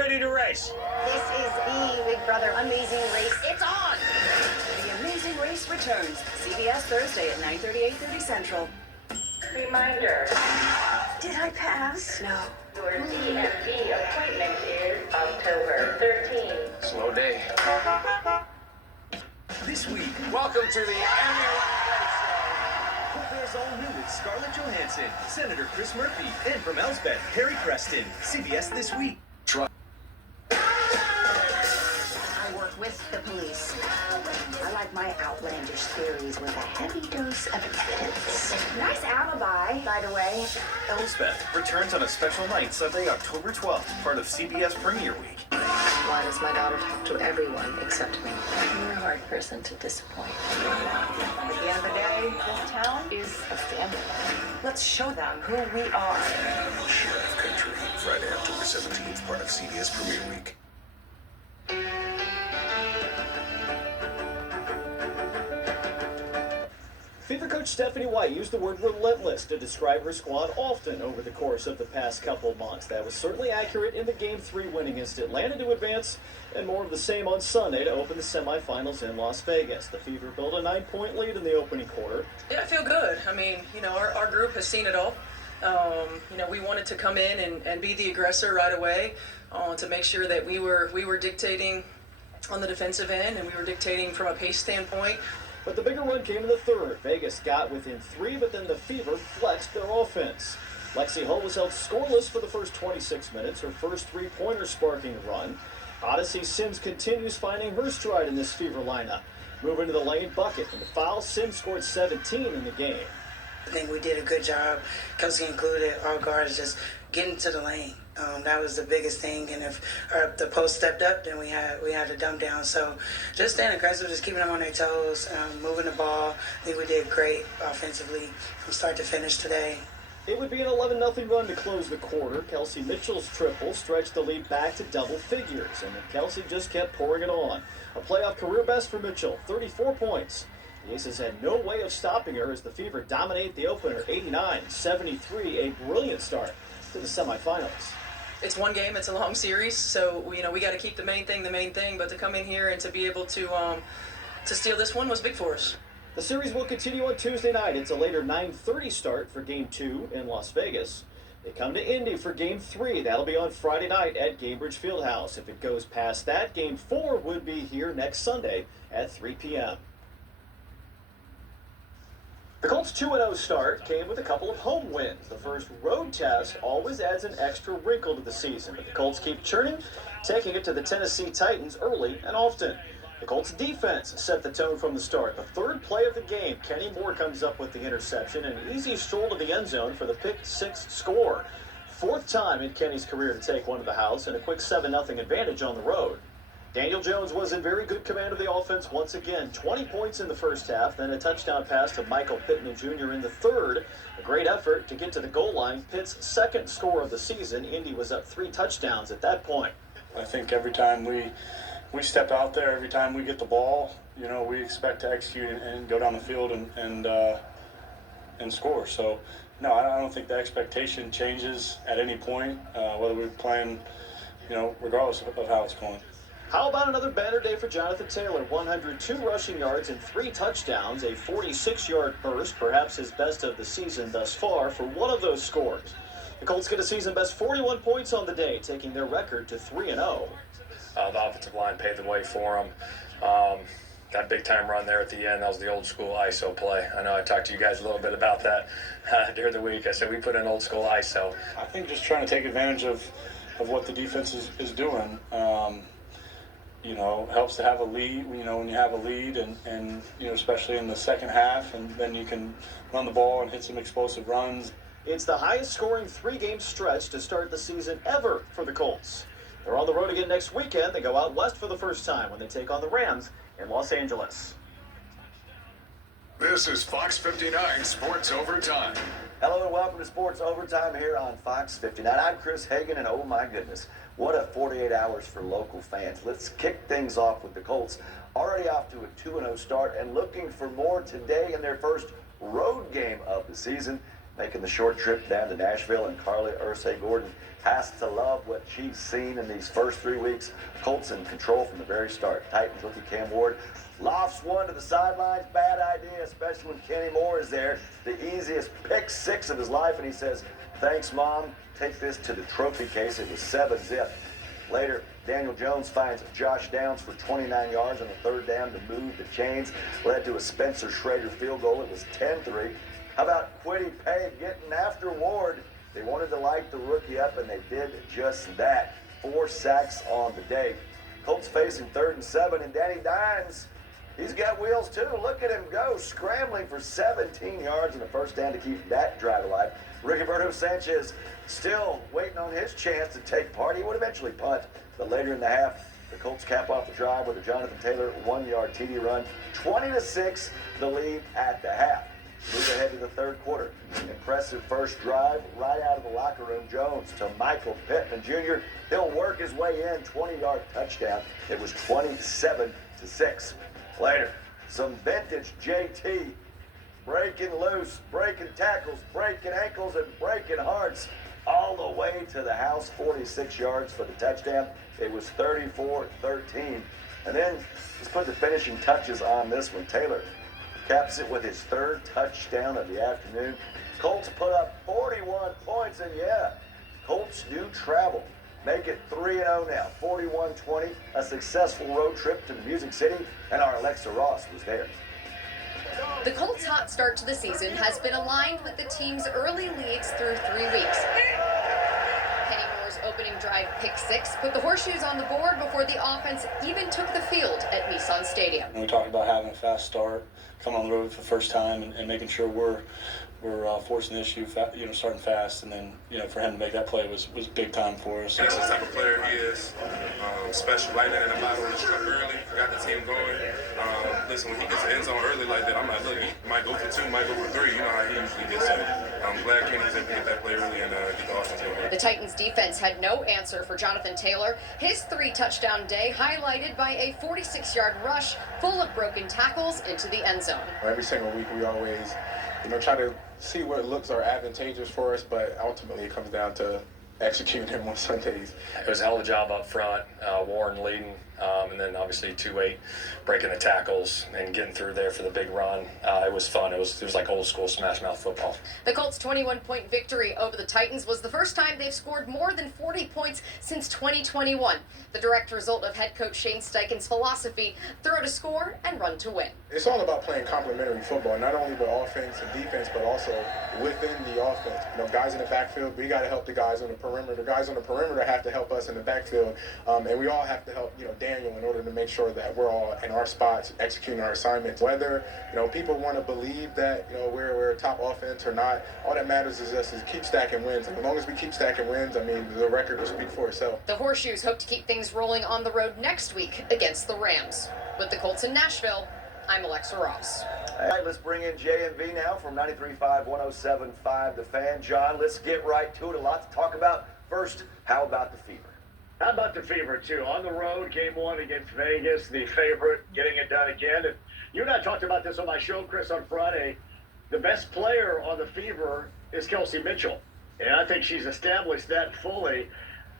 ready to race? This is the Big Brother Amazing Race. It's on! The Amazing Race returns. CBS Thursday at 9:30, 8:30 Central. Reminder. Did I pass? No. Your DMV appointment is October 13th. Slow day. This week, Welcome to the annual football's all new with Scarlett Johansson, Senator Chris Murphy, and from Elsbeth, Harry Preston. CBS This Week. I work with the police. I like my outlandish theories with a heavy dose of evidence. Nice alibi, by the way. Elsbeth returns on a special night Sunday, October 12th, part of CBS Premiere Week. Why does my daughter talk to everyone except me? You're a hard person to disappoint. At the end of the day, this town is a family. Let's show them who we are. Sheriff Country, Friday, October 17th, part of CBS Premiere Week. Fever coach Stephanie White used the word relentless to describe her squad often over the course of the past couple months. That was certainly accurate in the Game 3 win against Atlanta to advance, and more of the same on Sunday to open the semifinals in Las Vegas. The Fever built a 9-point lead in the opening quarter. Yeah, I feel good. I mean, our group has seen it all. We wanted to come in and be the aggressor right away to make sure that we were dictating on the defensive end, and we were dictating from a pace standpoint. But the bigger run came in the third. Vegas got within 3, but then the Fever flexed their offense. Lexi Hull was held scoreless for the first 26 minutes, her first three-pointer sparking the run. Odyssey Sims continues finding her stride in this Fever lineup. Moving to the lane, bucket, and the foul, Sims scored 17 in the game. I think we did a good job, Kelsey included, our guards just getting to the lane. That was the biggest thing, and if the post stepped up, then we had to dump down. So just staying aggressive, just keeping them on their toes, moving the ball. I think we did great offensively from start to finish today. It would be an 11-0 run to close the quarter. Kelsey Mitchell's triple stretched the lead back to double figures, and then Kelsey just kept pouring it on. A playoff career best for Mitchell, 34 points. The Aces had no way of stopping her as the Fever dominate the opener 89-73, a brilliant start to the semifinals. It's one game, it's a long series, so we got to keep the main thing, but to come in here and to be able to steal this one was big for us. The series will continue on Tuesday night. It's a later 9:30 start for Game 2 in Las Vegas. They come to Indy for Game 3. That'll be on Friday night at Gainbridge Fieldhouse. If it goes past that, Game 4 would be here next Sunday at 3 p.m. The Colts' 2-0 start came with a couple of home wins. The first road test always adds an extra wrinkle to the season, but the Colts keep churning, taking it to the Tennessee Titans early and often. The Colts' defense set the tone from the start. The third play of the game, Kenny Moore comes up with the interception, and an easy stroll to the end zone for the pick-6 score. Fourth time in Kenny's career to take one to the house, and a quick 7-0 advantage on the road. Daniel Jones was in very good command of the offense once again. 20 points in the first half, then a touchdown pass to Michael Pittman Jr. in the third. A great effort to get to the goal line. Pitt's second score of the season. Indy was up 3 touchdowns at that point. I think every time we step out there, every time we get the ball, we expect to execute and go down the field and score. So, no, I don't think the expectation changes at any point, whether we're playing, regardless of how it's going. How about another banner day for Jonathan Taylor? 102 rushing yards and 3 touchdowns, a 46-yard burst, perhaps his best of the season thus far for one of those scores. The Colts get a season-best 41 points on the day, taking their record to 3-0. The offensive line paved the way for them. Got a big-time run there at the end. That was the old-school ISO play. I know I talked to you guys a little bit about that during the week. I said we put in old-school ISO. I think just trying to take advantage of what the defense is doing. Helps to have a lead, when you have a lead and especially in the second half, and then you can run the ball and hit some explosive runs. It's the highest scoring 3-game stretch to start the season ever for the Colts. They're on the road again next weekend. They go out west for the first time when they take on the Rams in Los Angeles. This is Fox 59 Sports Overtime. Hello and welcome to Sports Overtime here on Fox 59. I'm Chris Hagan, and oh my goodness, what a 48 hours for local fans. Let's kick things off with the Colts, already off to a 2-0 start and looking for more today in their first road game of the season. making the short trip down to Nashville, and Carly Ursay-Gordon has to love what she's seen in these first 3 weeks. Colts in control from the very start. Titans rookie Cam Ward lofts one to the sidelines. Bad idea, especially when Kenny Moore is there. The easiest pick 6 of his life, and he says, "Thanks, Mom. Take this to the trophy case." It was 7-zip. Later, Daniel Jones finds Josh Downs for 29 yards on a 3rd down to move the chains. Led to a Spencer Schrader field goal. It was 10-3. How about Kwity Paye getting after Ward? They wanted to light the rookie up, and they did just that. 4 sacks on the day. Colts facing 3rd and 7, and Danny Dimes, he's got wheels too. Look at him go, scrambling for 17 yards on the 1st down to keep that drive alive. Rigoberto Sanchez still waiting on his chance to take part. He would eventually punt, but later in the half, the Colts cap off the drive with a Jonathan Taylor 1-yard TD run. 20-6, the lead at the half. Move ahead to the 3rd quarter. Impressive first drive right out of the locker room. Jones to Michael Pittman Jr. He'll work his way in. 20-yard touchdown. It was 27-6. Later, some vintage JT breaking loose, breaking tackles, breaking ankles, and breaking hearts all the way to the house. 46 yards for the touchdown. It was 34-13. And then let's put the finishing touches on this one. Taylor caps it with his 3rd touchdown of the afternoon. Colts put up 41 points, and yeah, Colts do travel. Make it 3-0 now, 41-20, a successful road trip to the Music City, and our Alexa Ross was there. The Colts' hot start to the season has been aligned with the team's early leads through 3 weeks. Kenny Moore's opening drive pick 6 put the Horseshoes on the board before the offense even took the field at Nissan Stadium. And we talked about having a fast start, coming on the road for the first time, and making sure we're forcing the issue, starting fast, and then, for him to make that play was big time for us. That's the type of player he is. Special, lightning in the bottle, struck early, got the team going. Listen, when he gets the end zone early like that, I'm like, look, he might go for 2, might go for 3. You know how he usually gets. So I'm glad Kenny was able to get that play early and get the offense going. The Titans defense had no answer for Jonathan Taylor. His 3-touchdown day highlighted by a 46-yard rush full of broken tackles into the end zone. Every single week we always, try to see what looks are advantageous for us, but ultimately it comes down to executing him on Sundays. It was a hell of a job up front, Warren leading, and then obviously 2-8 breaking the tackles and getting through there for the big run. It was fun. It was like old school smash mouth football. The Colts' 21-point victory over the Titans was the first time they've scored more than 40 points since 2021. The direct result of head coach Shane Steichen's philosophy: throw to score and run to win. It's all about playing complementary football, not only with offense and defense, but also within the offense. Guys in the backfield, we got to help the guys on the perimeter. The guys on the perimeter have to help us in the backfield, and we all have to help, Daniel, in order to make sure that we're all in our spots, executing our assignments. Whether, people want to believe that, we're a top offense or not, all that matters is us is keep stacking wins. As long as we keep stacking wins, the record will speak for itself. The Horseshoes hope to keep things rolling on the road next week against the Rams. With the Colts in Nashville, I'm Alexa Ross. All right, let's bring in JMV now from 93.5, 107.5 The Fan. John, let's get right to it. A lot to talk about. First, how about the Fever? How about the Fever, too? On the road, game 1 against Vegas, the favorite, getting it done again. And you and I talked about this on my show, Chris, on Friday. The best player on the Fever is Kelsey Mitchell. And I think she's established that fully.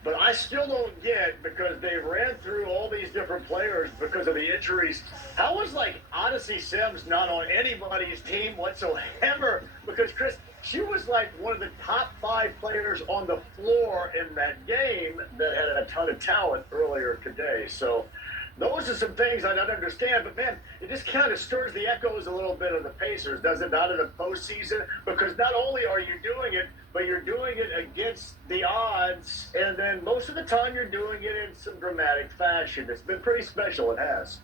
But I still don't get, because they ran through all these different players because of the injuries, how was, Odyssey Sims not on anybody's team whatsoever? Because, Chris, she was one of the top 5 players on the floor in that game that had a ton of talent earlier today. So those are some things I don't understand. But, man, it just kind of stirs the echoes a little bit of the Pacers, does it not, in the postseason? Because not only are you doing it, but you're doing it against the odds, and then most of the time you're doing it in some dramatic fashion. It's been pretty special, it has.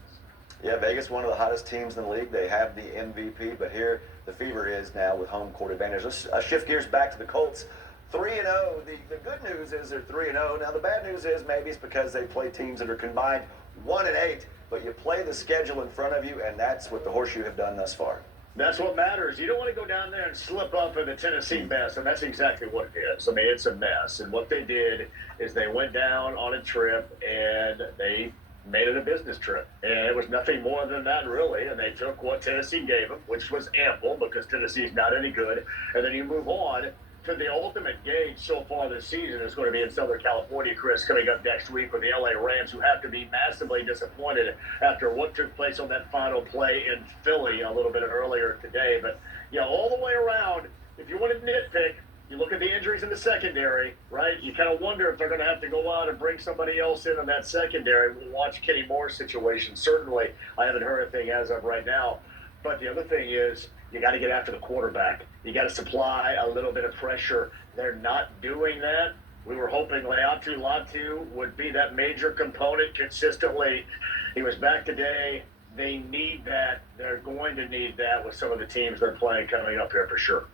Yeah, Vegas, one of the hottest teams in the league. They have the MVP, but here the Fever is now with home court advantage. Let's shift gears back to the Colts. 3-0. The good news is they're 3-0. Now, the bad news is maybe it's because they play teams that are combined 1-8, but you play the schedule in front of you, and that's what the Horseshoe have done thus far. That's what matters. You don't want to go down there and slip up in the Tennessee mess, and that's exactly what it is. I mean, it's a mess. And what they did is they went down on a trip, and they made it a business trip. And it was nothing more than that, really. And they took what Tennessee gave them, which was ample because Tennessee's not any good. And then you move on to the ultimate gauge so far this season is going to be in Southern California, Chris, coming up next week with the LA Rams, who have to be massively disappointed after what took place on that final play in Philly a little bit earlier today. But, yeah, all the way around, if you want to nitpick, you look at the injuries in the secondary, right? You kind of wonder if they're going to have to go out and bring somebody else in on that secondary. We'll watch Kenny Moore's situation. Certainly, I haven't heard a thing as of right now. But the other thing is, you got to get after the quarterback. You got to supply a little bit of pressure. They're not doing that. We were hoping Leatu Latu would be that major component consistently. He was back today. They need that. They're going to need that with some of the teams they're playing coming up here for sure.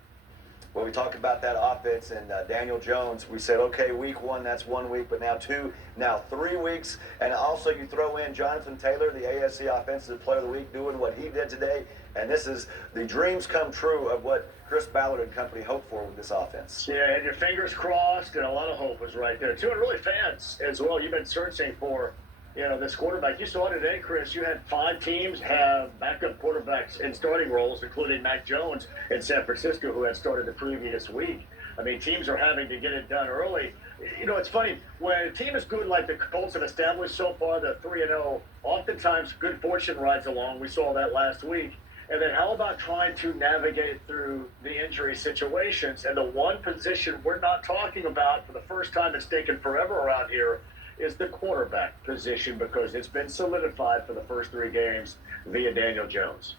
Well, we talked about that offense and Daniel Jones. We said, okay, week 1, that's 1 week, but now 2, now 3 weeks. And also you throw in Jonathan Taylor, the ASC Offensive Player of the Week, doing what he did today. And this is the dreams come true of what Chris Ballard and company hoped for with this offense. Yeah, and your fingers crossed, and a lot of hope was right there, too. And really fans as well. You've been searching for, this quarterback. You saw today, Chris, you had 5 teams have backup quarterbacks in starting roles, including Mac Jones in San Francisco, who had started the previous week. I mean, teams are having to get it done early. It's funny, when a team is good like the Colts have established so far, the 3-0, oftentimes good fortune rides along. We saw that last week. And then how about trying to navigate through the injury situations? And the one position we're not talking about for the first time it's taken forever around here is the quarterback position, because it's been solidified for the first 3 games via Daniel Jones.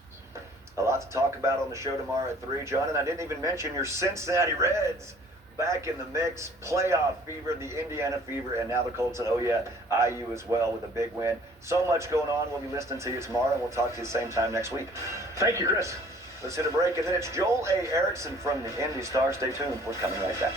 A lot to talk about on the show tomorrow at 3, John. And I didn't even mention your Cincinnati Reds back in the mix. Playoff fever, the Indiana fever, and now the Colts, and IU as well with a big win. So much going on. We'll be listening to you tomorrow, and we'll talk to you the same time next week. Thank you, Chris. Let's hit a break, and then it's Joel A. Erickson from the Indy Star. Stay tuned. We're coming right back.